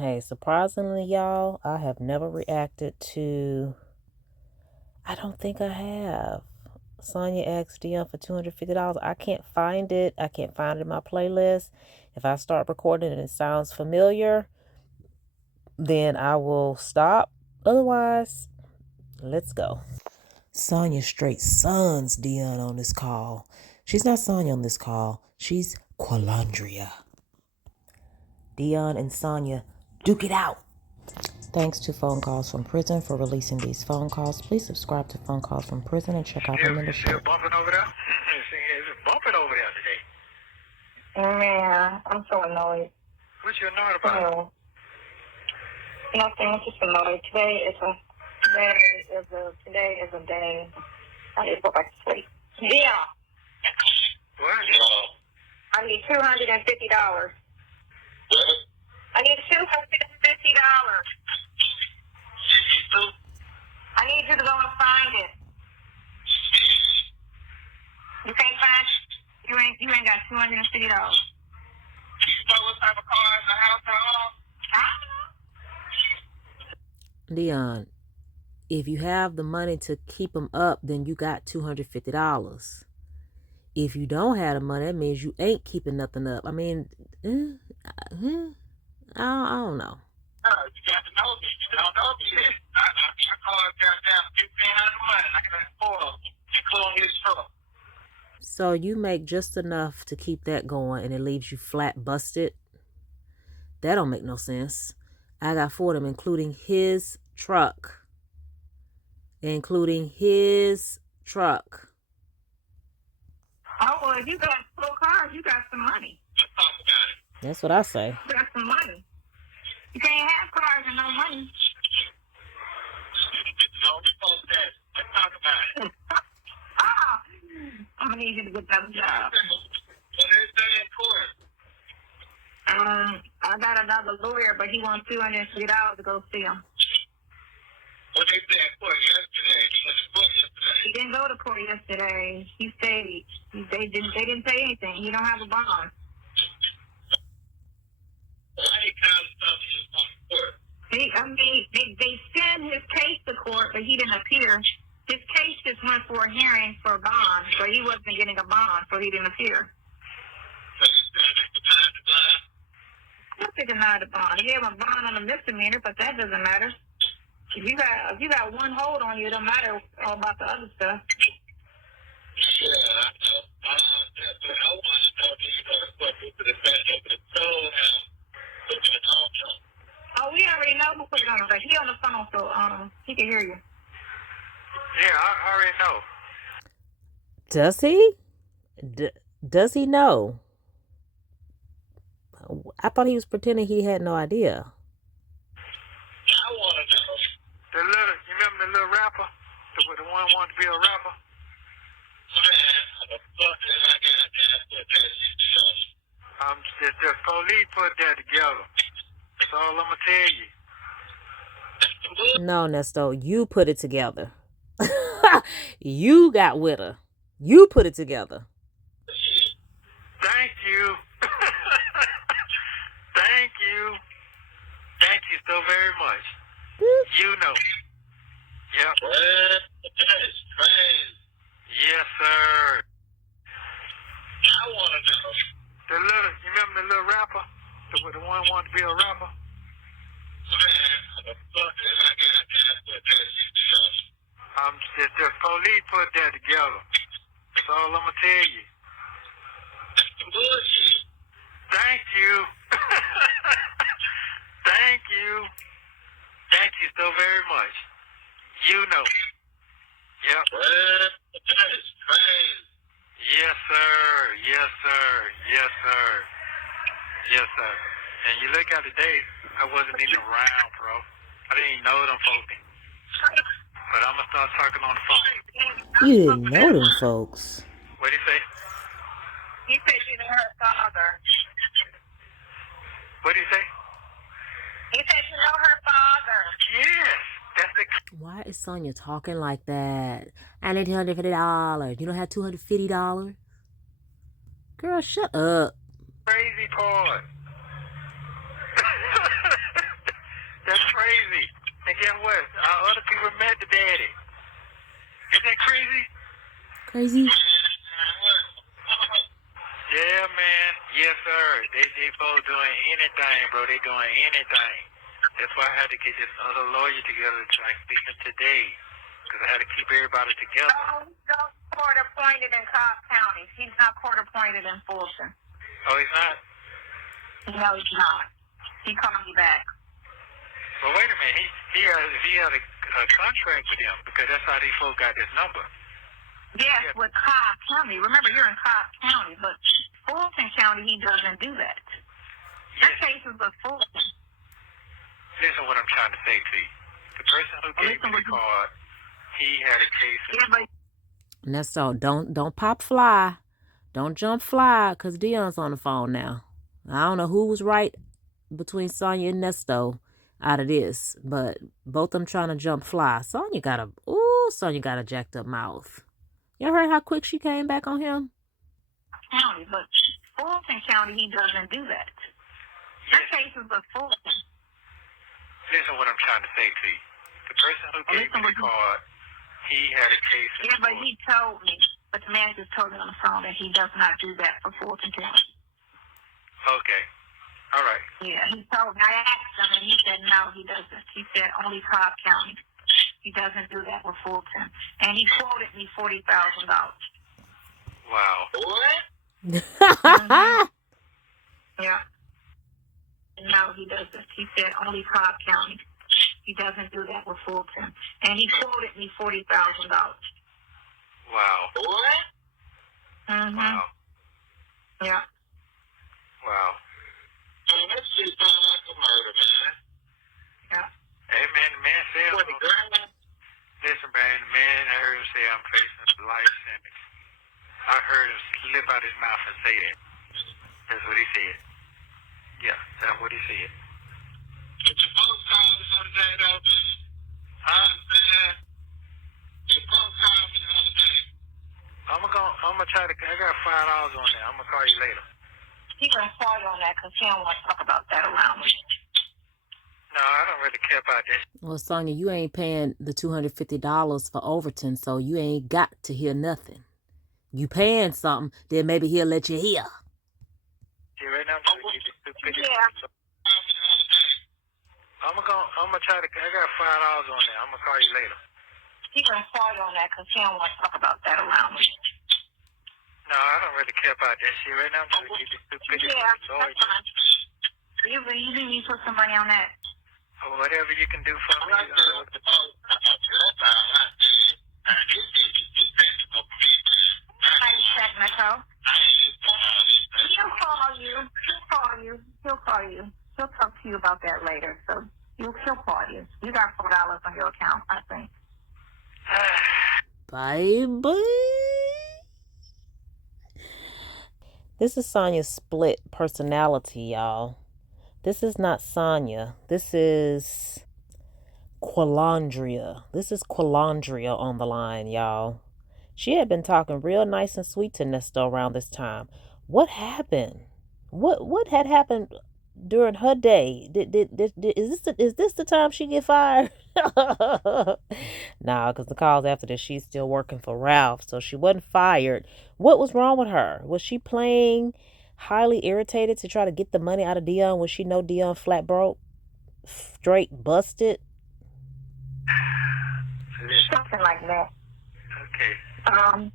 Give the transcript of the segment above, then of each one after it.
Hey, surprisingly, y'all, I have never reacted to... I don't think I have. Sonya asked Deon for $250. I can't find it. I can't find it in my playlist. If I start recording and it sounds familiar, then I will stop. Otherwise, let's go. Sonya straight sons Deon on this call. She's not Sonya on this call. She's Qualandria. Deon and Sonya duke it out. Thanks to Phone Calls from Prison for releasing these phone calls. Please subscribe to Phone Calls from Prison and check out her membership. Still bumping over there? It's bumping over there today. Man, I'm so annoyed. What you annoyed about? Nothing. I'm just annoyed. Today is a day. I need to go back to sleep. Yeah. What? I need $250. I need $250. I need you to go and find it. You can't find it? You ain't got $250. You know what type of car is the house at all? Deon, if you have the money to keep them up, then you got $250. If you don't have the money, that means you ain't keeping nothing up. I mean, I don't know. You got to know me. You don't know me. I called down $1,500 money. I can afford including his truck. So you make just enough to keep that going and it leaves you flat busted? That don't make no sense. I got 4 of them, including his truck. Oh, well, if you got 4 cars, you got some money. Let's talk about it. That's what I say. You got some money. You can't have cars and no money. Let's talk about it. I'm going to need you to get that job. What is that in court? I got another lawyer, but he wants $250 to go see him. What they said in court yesterday? He didn't go to court yesterday. He stayed. They didn't say anything. He don't have a bond. They sent his case to court, but he didn't appear. His case just went for a hearing for a bond, so he wasn't getting a bond, so he didn't appear. Not they denied the bond. He gave him a bond on a misdemeanor, but that doesn't matter. If you got one hold on you, it don't matter all about the other stuff. Yeah, I know. I want to know if you go to court for the fact that the soul has been on. Oh, we already know who put it on the back. He on the phone, so he can hear you. Yeah, I already know. Does he? Does he know? I thought he was pretending he had no idea. I want to know. You remember the little rapper? The one who wanted to be a rapper? Man, the fuck did I get that with this? The police put that together. That's all I'm going to tell you. No, Nesto, you put it together. You got with her. You put it together. Thank you. Thank you. Thank you so very much. You know. Yep. That is crazy. Yes, sir. I want to know. You remember the little rapper? The one who wanted to be a rapper? Man, the fuck did I get that with this? The police put that together. That's all I'm going to tell you. Bullshit. Thank you. Thank you. Thank you so very much. You know. Yep. That is crazy. Yes, sir. Yes, sir. Yes, sir. Yes, sir. And you look at the days, I wasn't even around, bro. I didn't even know them folks. But I'm going to start talking on the phone. You didn't know them folks. What'd he say? He said you know her father. What'd he say? He said you know her father. Yes. That's the... Why is Sonya talking like that? I need $250. You don't have $250? Girl, shut up. crazy part. what? Our other people met the daddy. Isn't that crazy? Crazy. Yeah, man. Yes, sir. They both doing anything, bro. They doing anything. That's why I had to get this other lawyer together to like speak him today. Because I had to keep everybody together. Oh, he's not court appointed in Cobb County. He's not court appointed in Fulton. Oh, he's not? No, he's not. He called me back. Well, wait a minute. He had a contract with him because that's how these folks got this number. Yes, yeah. With Cobb County. Remember, you're in Cobb County, but Fulton County, he doesn't do that. That case is with Fulton. Listen what I'm trying to say to you. The person who gave me the card, he had a case. Yeah, but Nesto, don't pop fly. Don't jump fly, because Deon's on the phone now. I don't know who was right between Sonya and Nesto out of this, but both of them trying to jump fly. Sonya got a jacked up mouth. You heard how quick she came back on him? County, but Fulton County, he doesn't do that. That case is with Fulton. Listen what I'm trying to say to you. The person who gave me the card, he had a case. Yeah, but he told me. But the man just told me on the phone that he does not do that for Fulton County. Okay. All right. Yeah, he told me. I asked him, and he said no, he doesn't. He said only Cobb County. He doesn't do that with Fulton. And he quoted me $40,000. Wow. What? Mm-hmm. Yeah. No, he doesn't. He said only Cobb County. He doesn't do that with Fulton. And he quoted me $40,000. Wow. What? Mm-hmm. Wow. Yeah. Wow. Man, that shit sounds like a murder, man. Yeah. Hey, man, the man said... Listen, man, the man, I heard him say I'm facing a life sentence. I heard him slip out his mouth and say that. That's what he said. Yeah, that's what he said. Did your folks call me the other day, though? Huh? Man, your folks called me the other day. I'm gonna try to... I got $5 on there. I'm gonna call you later. He gonna call you on that because he don't want to talk about that around me. No, I don't really care about that. Well, Sonya, you ain't paying the $250 for Overton, so you ain't got to hear nothing. You paying something, then maybe he'll let you hear. See, right now I'm trying to get you $250. I'm gonna try to... I got $5 on there. I'm gonna call you later. He gonna call you on that because he don't want to talk about that around me. No, I don't really care about that shit. Right now I'm trying to get you $250. Yeah, that's fine. You need to put some money on that. Whatever you can do for me. He'll call you. He'll talk to you about that later. So he'll call you. You got $4 on your account, I think. Bye-bye. This is Sonya's split personality, y'all. This is not Sonya. This is Qualandria. This is Qualandria on the line, y'all. She had been talking real nice and sweet to Nesto around this time. What happened? What had happened during her day? Is this the time she get fired? Nah, because the calls after this, she's still working for Ralph, so she wasn't fired. What was wrong with her? Was she playing highly irritated to try to get the money out of Deon when she know Deon flat broke, straight busted? Something like that. Okay. I'll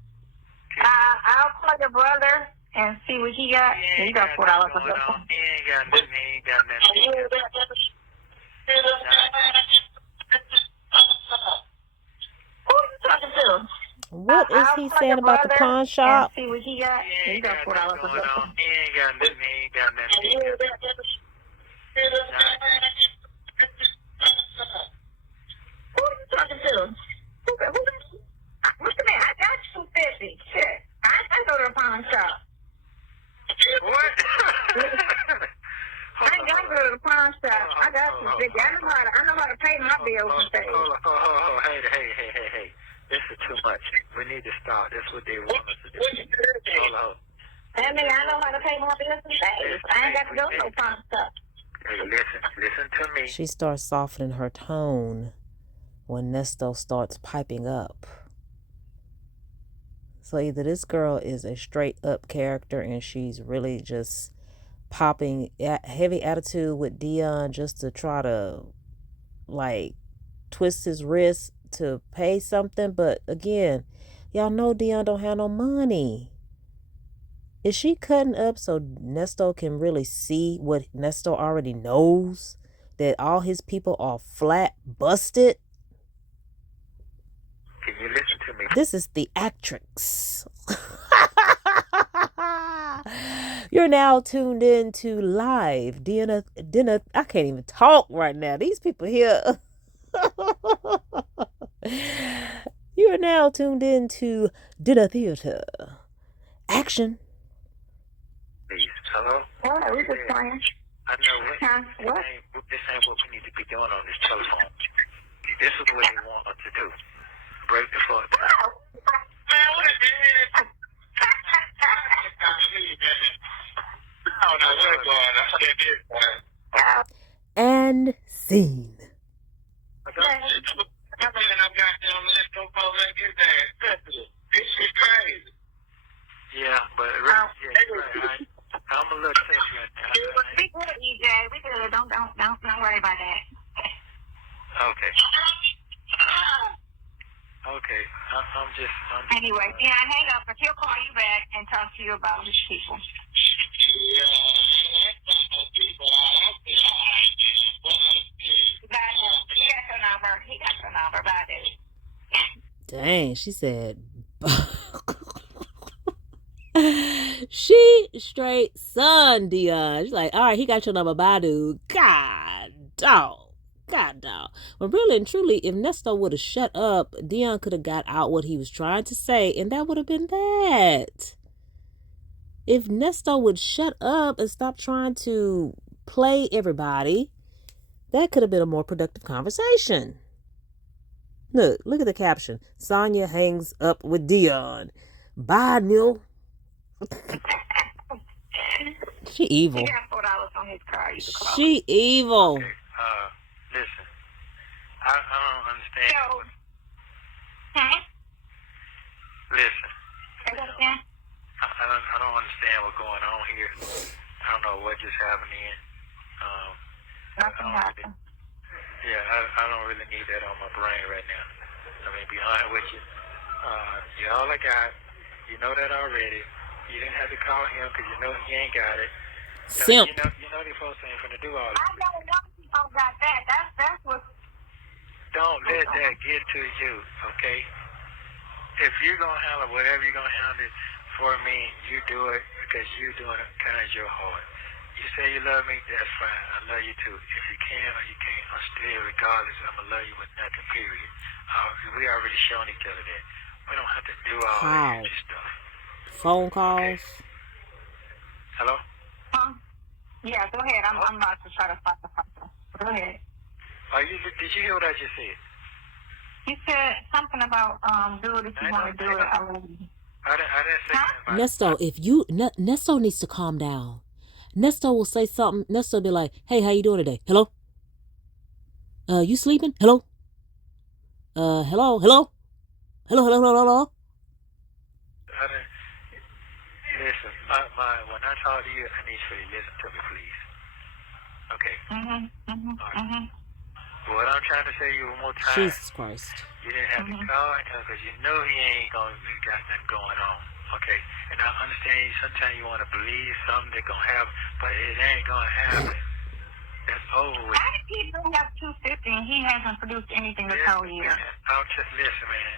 call your brother and see what he got. Yeah, he got $4 on He ain't got nothing. Who are you talking to? What is he saying about the pawn shop? See what he got. He got $4 on He ain't got nothing. Who are you talking to? What's the man? I got $250. Shit. I go to the pawn shop. What? I ain't got to go to the pawn shop. I got $250. I know how to pay my bills and things. Hold. Hey. This is too much. We need to stop. That's what they want us to do. Hold. I mean, I know how to pay my bills and things. I ain't got to go to no pawn shop. Hey, listen to me. She starts softening her tone when Nesto starts piping up. So either this girl is a straight up character and she's really just popping heavy attitude with Deon just to try to like twist his wrist to pay something. But again, y'all know Deon don't have no money. Is she cutting up so Nesto can really see what Nesto already knows? That all his people are flat busted? Can you listen to me? This is the actress. You're now tuned in to live dinner. I can't even talk right now. These people here. You are now tuned in to Dinner Theater. Action. Please. Hello? Yeah, we just playing. I know What? this ain't what we need to be doing on this telephone. This is what they want us to do. Break the fuck down. Man, what is this? I don't know what's going on. And scene. Yeah, but right. I'm a little tense right now. We good, EJ. We good. Don't worry about that. Okay. Okay. I'm just. Anyway, yeah, hang up, but he'll call you back and talk to you about his people. He got your number. Bye, dude. Dang, she said. She straight son Deon. She's like, all right, he got your number. Bye, dude. God dog. Well, really and truly, if Nesto would have shut up, Deon could have got out what he was trying to say, and that would have been that. If Nesto would shut up and stop trying to play everybody, that could have been a more productive conversation. Look at the caption. Sonya hangs up with Deon. Bye, Neil. She evil. He got $4 on his car. You can call She evil. Okay. Listen. I don't understand. Listen. Say that again? I don't understand what's going on here. I don't know what just happened in. Nothing happened. Yeah, I don't really need that on my brain right now. I mean, be honest with you. You're all I got. You know that already. You didn't have to call him because you know he ain't got it. Simp. You know these folks ain't finna do all this. I don't know if people got that. That's what. Don't let that get to you, okay? If you're gonna handle whatever you're gonna handle for me, you do it because you're doing it kind of your heart. You say you love me, that's fine. I love you too. If you can or you can't, I'm still, regardless, I'm gonna love you with nothing, period. We already shown each other that. We don't have to do all that extra stuff. Phone calls. Okay. Hello? Yeah, go ahead. I'm about to try to stop the phone. Go ahead. Did you hear what I just said? You said something about do it if you want to do it. I didn't say anything Nesto, about Nesto needs to calm down. Nesto will say something. Nesto will be like, hey, how you doing today? Hello? You sleeping? Hello? Hello? Hello? Hello? Listen, when I talk to you, I need you to listen to me, please. Okay? What I'm trying to say you one more time. Jesus Christ. You didn't have to call him because you know he ain't got nothing going on. Okay? And I understand sometimes you want to believe something they're going to have, but it ain't going to happen. That's over with. How did he bring up 250 and he hasn't produced anything this whole year? Listen, man.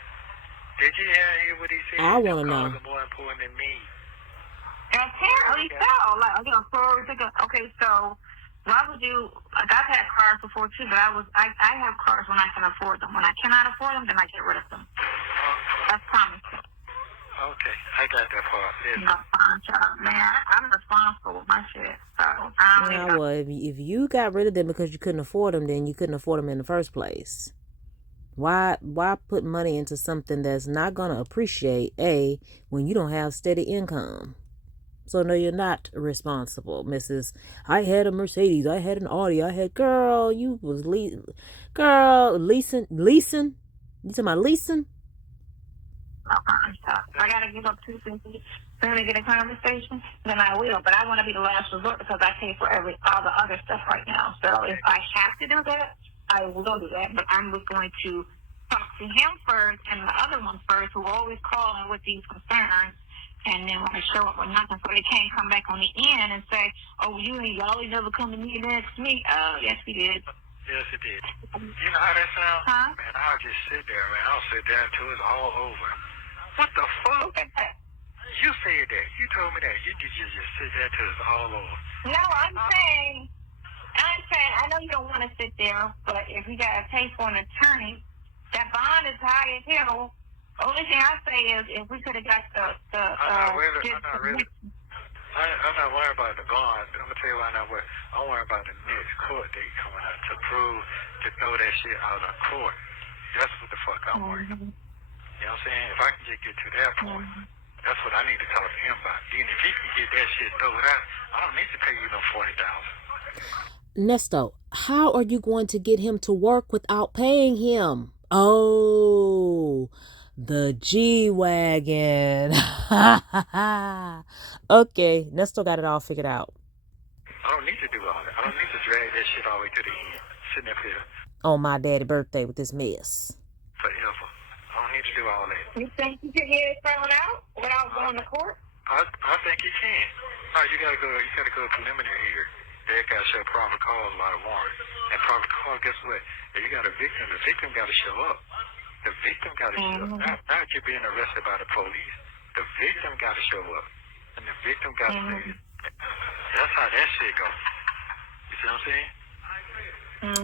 Did you hear what he said? I want to know. Are more important than me. Apparently so. Like, okay, so why would you? Like, I've had cars before too, but I have cars when I can afford them. When I cannot afford them, then I get rid of them. That's common. Okay, I got that part. Listen. Man, I'm responsible with my shit. So Well, if you got rid of them because you couldn't afford them, then you couldn't afford them in the first place. Why put money into something that's not going to appreciate, when you don't have steady income? So no, you're not responsible, Mrs. I had a Mercedes, I had an Audi, I had, girl, you was leasing. You talking about leasing? I gotta give up 250 for him to get a conversation, then I will. But I want to be the last resort because I pay for all the other stuff right now. So if I have to do that, I will do that. But I'm just going to talk to him first and the other one first, who always calling with these concerns. And then when I show up with nothing, so they can't come back on the end and say, "Oh, y'all never come to me and ask me." Oh, yes, we did. Yes, it did. You know how that sounds? Huh? Man, I'll just sit there, man. I'll sit there until it's all over. What the fuck? You said that. You told me that. You just sit there till it's all over. No, I'm saying, I know you don't want to sit there, but if you got to pay for an attorney, that bond is high as hell. Only thing I say is if we could have got I'm not worried about the bond. I'm going to tell you why I'm not worried. I'm worried about the next court date coming out to throw that shit out of court. That's what the fuck I'm worried about. You know what I'm saying? If I can just get to that point, that's what I need to talk to him about. Then if he can get that shit thrown out, I don't need to pay you no $40,000. Nesto, how are you going to get him to work without paying him? Oh, the G-Wagon. Okay, Nesto got it all figured out. I don't need to do all that. I don't need to drag that shit all the way to the end. Sitting up here. On my daddy's birthday with this mess. Forever. I don't need to do all that. You think you can get it thrown out without going to court? I think you can. No, you gotta go to preliminary here. They gotta show probable cause by the warrant. And probable cause, guess what? If you got a victim, the victim gotta show up. The victim gotta show up. Not you being arrested by the police. The victim gotta show up. And the victim gotta say it. That's how that shit goes. You see what I'm saying?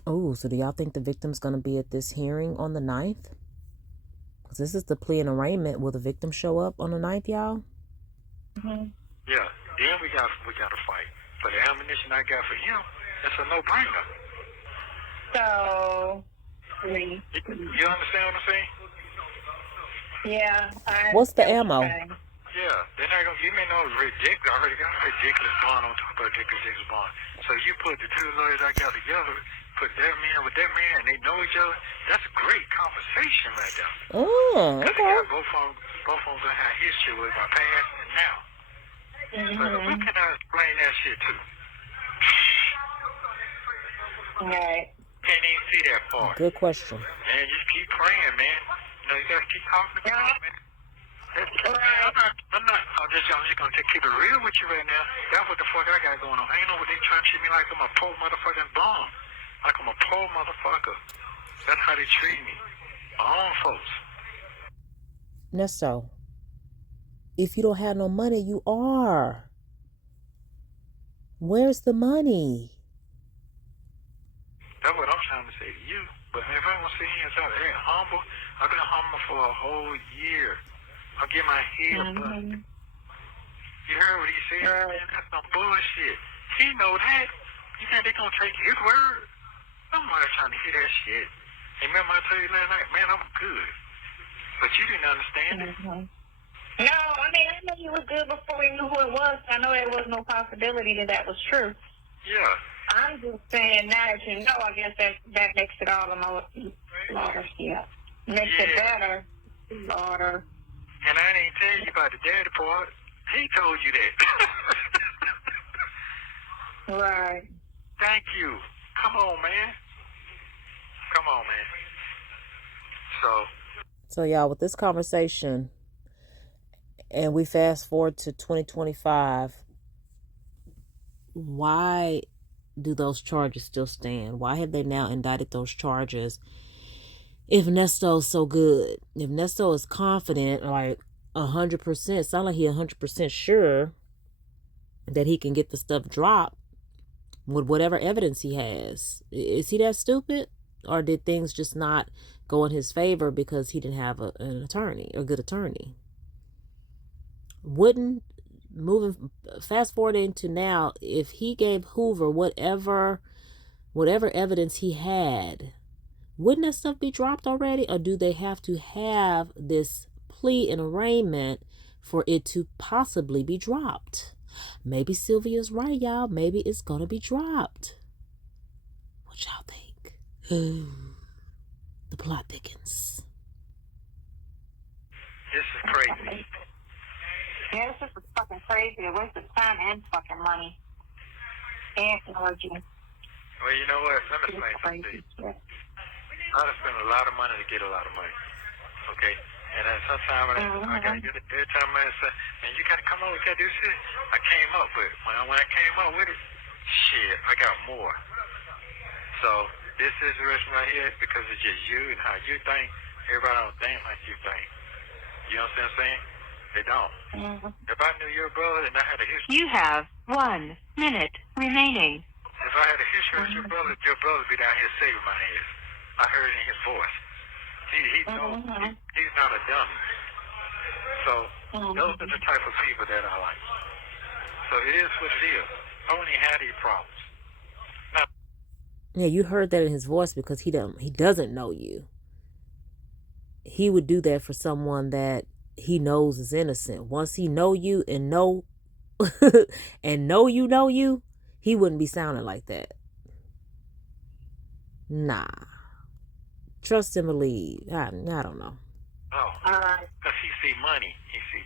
Oh, so do y'all think the victim's going to be at this hearing on the 9th? Because this is the plea and arraignment. Will the victim show up on the 9th, y'all? Yeah. Then we got to fight. For the ammunition I got for him, that's a no-brainer. So, you understand what I'm saying? Yeah. What's the ammo? Yeah, they're not going to give me no ridiculous. I already got a ridiculous bond on top of a ridiculous bond. So you put the two lawyers I got together, put that man with that man, and they know each other. That's great conversation right there. Oh, okay. Both of them going to have history with my past and now. So who can I explain that shit to? Right. Can't even see that part. Good question. Man, just keep praying, man. You know, you got to keep talking to God, man. I'm just gonna keep it real with you right now. That's what the fuck I got going on. I ain't know what they trying to treat me like I'm a poor motherfucking bum. Like I'm a poor motherfucker. That's how they treat me. My own folks. Nesto, if you don't have no money, you are. Where's the money? That's what I'm trying to say to you. But if I want to sit here and say, hey, humble, I've been humble for a whole year. I'll get my head busted. You heard what he said? Man, that's some bullshit. He know that. You think they gonna take his word? I'm not trying to hear that shit. And remember I told you last night, man, I'm good. But you didn't understand it. No, I mean, I know you were good before we knew who it was. I know there was no possibility that was true. Yeah. I'm just saying now that you know, I guess that makes it all the more louder. Yeah. Makes it better. Louder. And I didn't tell you about the daddy part. He told you that. Right. Thank you. Come on, man. Come on, man. So y'all, with this conversation, and we fast forward to 2025, why do those charges still stand? Why have they now indicted those charges? If Nesto's so good, if Nesto is confident, like 100%, sound like he 100% sure that he can get the stuff dropped with whatever evidence he has. Is he that stupid? Or did things just not go in his favor because he didn't have an attorney, a good attorney? Fast forwarding to now, if he gave Hoover whatever evidence he had, wouldn't that stuff be dropped already? Or do they have to have this plea and arraignment for it to possibly be dropped? Maybe Sylvia's right, y'all. Maybe it's gonna be dropped. What y'all think? The plot thickens. This is crazy. Yeah, this is fucking crazy. A waste of time and fucking money. And energy. Well, you know what? Let me explain something to you. I done spent a lot of money to get a lot of money. Okay? And then sometimes I got to get it. Every time I say, man, you got to come up with that, this shit. I came up with it. When I came up with it, shit, I got more. So this situation right here, because it's just you and how you think, everybody don't think like you think. You know what I'm saying? They don't. If I knew your brother and I had a history... You have 1 minute remaining. If I had a history with your brother would be down here saving my ass. I heard it in his voice. He knows he's not a dummy. So those are the type of people that I like. So it is what it is. I only had these problems. Now, yeah, you heard that in his voice because he doesn't know you. He would do that for someone that he knows is innocent. Once he know you and know and know you, he wouldn't be sounding like that. Nah. Trust and believe. I don't know. no. Because he see money. He see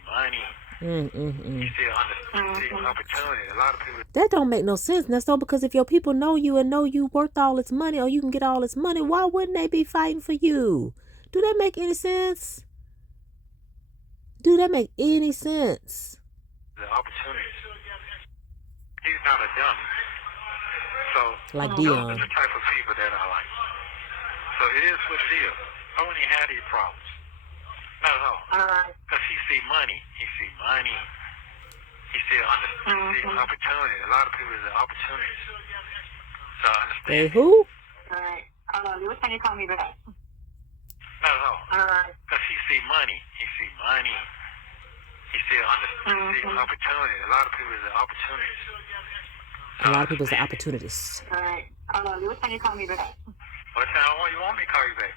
opportunity. A lot of people... That don't make no sense, Nesto, because if your people know you and know you worth all this money or you can get all this money, why wouldn't they be fighting for you? Do that make any sense? Do that make any sense? The opportunities. He's not a dummy. So Like those Deon. are the type of people that I like. So it is what it is. I only had these problems. Not at all. Because he see money. He see opportunity. A lot of people see opportunities. So I understand. Hey, who? Alright. What time you call me back? Not at all. Because he see money. He see opportunity. A lot of people see opportunities. A lot of people say opportunities. Alright. What time you call me back? What time you want me to call you back?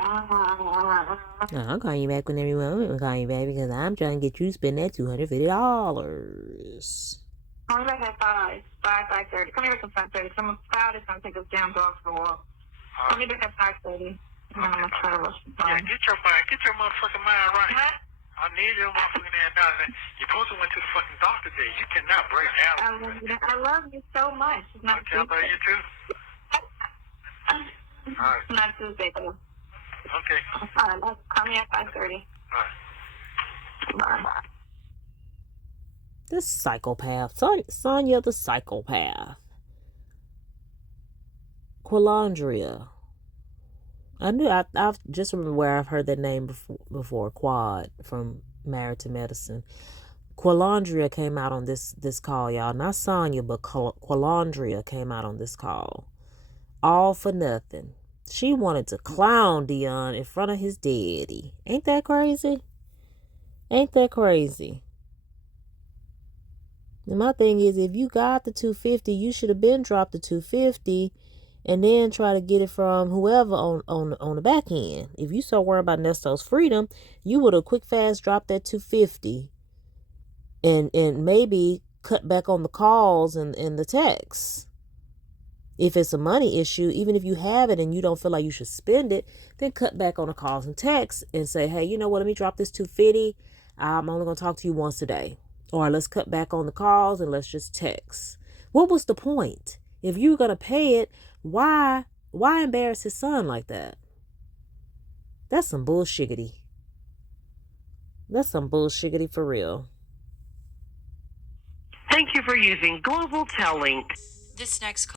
I'll call you back whenever you want me to call you back because I'm trying to get you to spend that $250. Call me back at 5:30. Call me back at 5:30. Someone's crowd is going to take us down to the wall. Call me back at 5:30. I'm going to try to rush the phone. Yeah, get your motherfucking mind right. What? I need your motherfucking ass down. You're supposed to went to the fucking doctor today. You cannot break down. I love you so much. It's not I love you too. Alright. It's not Tuesday, though. Okay. Alright, call me at 5:30. Alright. Bye. This psychopath. Sonya the psychopath. Quilandria. I just remember where I've heard that name before. Quad from Married to Medicine. Quilandria came out on this call, y'all. Not Sonya, but Quilandria came out on this call. All for nothing. She wanted to clown Deon in front of his daddy. Ain't that crazy? Ain't that crazy? And my thing is, if you got the $250, you should have been dropped the $250 and then try to get it from whoever on the back end. If you so worried about Nesto's freedom, you would have quick fast dropped that $250 and maybe cut back on the calls and the texts. If it's a money issue, even if you have it and you don't feel like you should spend it, then cut back on the calls and texts and say, hey, you know what, let me drop this $250. I'm only going to talk to you once a day. Or let's cut back on the calls and let's just text. What was the point? If you're going to pay it, why embarrass his son like that? That's some bullshiggity. That's some bullshiggity for real. Thank you for using Global Tel Link. This next